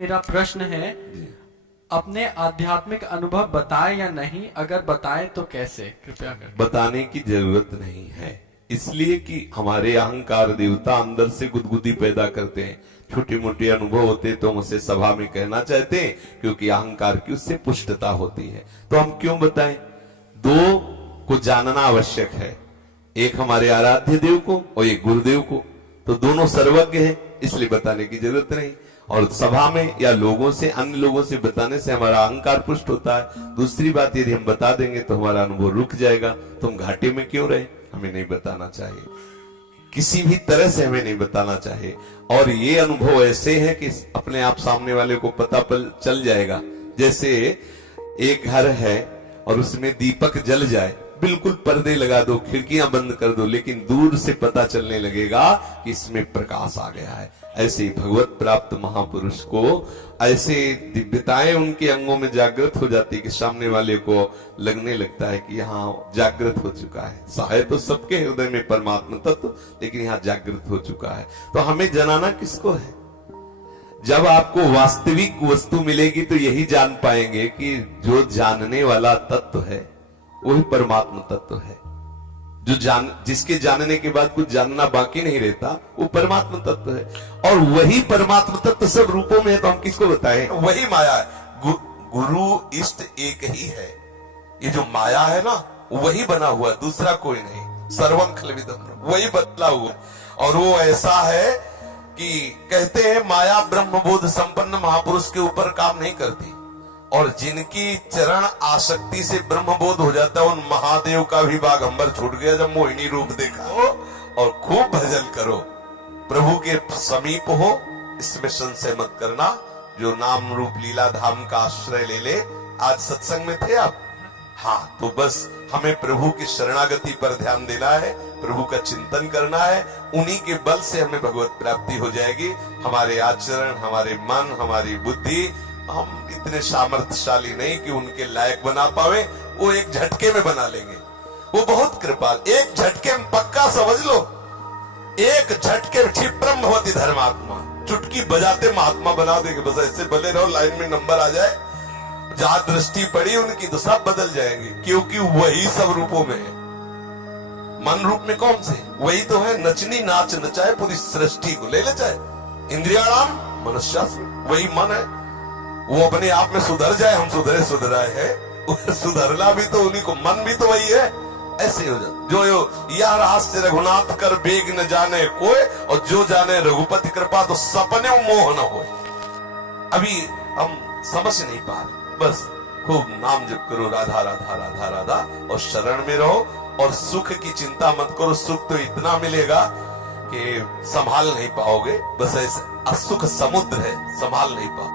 मेरा प्रश्न है, अपने आध्यात्मिक अनुभव बताए या नहीं, अगर बताए तो कैसे? कृपया कर। बताने की जरूरत नहीं है, इसलिए कि हमारे अहंकार देवता अंदर से गुदगुदी पैदा करते हैं। छोटे मोटे अनुभव होते तो हम उसे सभा में कहना चाहते हैं, क्योंकि अहंकार की उससे पुष्टता होती है। तो हम क्यों बताएं? दो को जानना आवश्यक है, एक हमारे आराध्य देव को और एक गुरुदेव को। तो दोनों सर्वज्ञ हैं, इसलिए बताने की जरूरत नहीं। और सभा में या लोगों से, अन्य लोगों से बताने से हमारा अहंकार पुष्ट होता है। दूसरी बात, यदि हम बता देंगे तो हमारा अनुभव रुक जाएगा, तो हम घाटे में क्यों रहे? हमें नहीं बताना चाहिए, किसी भी तरह से हमें नहीं बताना चाहिए। और ये अनुभव ऐसे है कि अपने आप सामने वाले को पता चल जाएगा। जैसे एक घर है और उसमें दीपक जल जाए, बिल्कुल पर्दे लगा दो, खिड़कियां बंद कर दो, लेकिन दूर से पता चलने लगेगा कि इसमें प्रकाश आ गया है। ऐसे ही भगवत प्राप्त महापुरुष को ऐसे दिव्यताएं उनके अंगों में जागृत हो जाती है कि सामने वाले को लगने लगता है कि यहाँ जागृत हो चुका है। सहाय तो सबके हृदय में परमात्मा तत्व, लेकिन यहाँ जागृत हो चुका है। तो हमें जनाना किसको है? जब आपको वास्तविक वस्तु मिलेगी तो यही जान पाएंगे कि जो जानने वाला तत्व है वही परमात्मा तत्व है। जिसके जानने के बाद कुछ जानना बाकी नहीं रहता, वो परमात्मा तत्व है। और वही परमात्मा तत्व सब रूपों में है, तो हम किसको बताएं? वही माया है। गुरु इष्ट एक ही है। ये जो माया है ना, वही बना हुआ, दूसरा कोई नहीं। सर्वं खलविदम, वही बदला हुआ। और वो ऐसा है कि कहते हैं माया ब्रह्मबोध संपन्न महापुरुष के ऊपर काम नहीं करती। और जिनकी चरण आसक्ति से ब्रह्मबोध हो जाता है, उन महादेव का भी बागंबर छूट गया जब मोहिनी रूप देखा हो। और खूब भजन करो, प्रभु के समीप हो, इसमें संशय मत करना। जो नाम रूप लीला धाम का आश्रय ले ले। आज सत्संग में थे आप? हाँ, तो बस हमें प्रभु की शरणागति पर ध्यान देना है, प्रभु का चिंतन करना है। उन्हीं के बल से हमें भगवत प्राप्ति हो जाएगी। हमारे आचरण, हमारे मन, हमारी बुद्धि, हम इतने सामर्थ्यशाली नहीं कि उनके लायक बना पावे। वो एक झटके में बना लेंगे, वो बहुत कृपाल। एक झटके में पक्का समझ लो, एक झटके में क्षिप्रम भवति धर्मात्मा, चुटकी बजाते महात्मा बना देंगे। बस ऐसे बने रहो, लाइन में नंबर आ जाए। जहां दृष्टि पड़ी उनकी तो सब बदल जाएंगे, क्योंकि वही सब रूपों में है। मन रूप में कौन से? वही तो है। नचनी नाच नचाए पूरी सृष्टि को ले ले जाए। इंद्रियाणाम मनस्यास्म, वही मन है। वो अपने आप में सुधर जाए, हम सुधराए हैं। सुधरना भी तो उन्हीं को, मन भी तो वही है। ऐसे हो जाए। जो यह रहस्य रघुनाथ कर बेग न जाने कोई, और जो जाने रघुपति कृपा तो सपने मोह न होए। अभी हम समझ नहीं पा रहे। बस खूब नाम जप करो, राधा राधा राधा राधा, और शरण में रहो। और सुख की चिंता मत करो, सुख तो इतना मिलेगा कि संभाल नहीं पाओगे। बस ऐसे असुख समुद्र है, संभाल नहीं पाओ।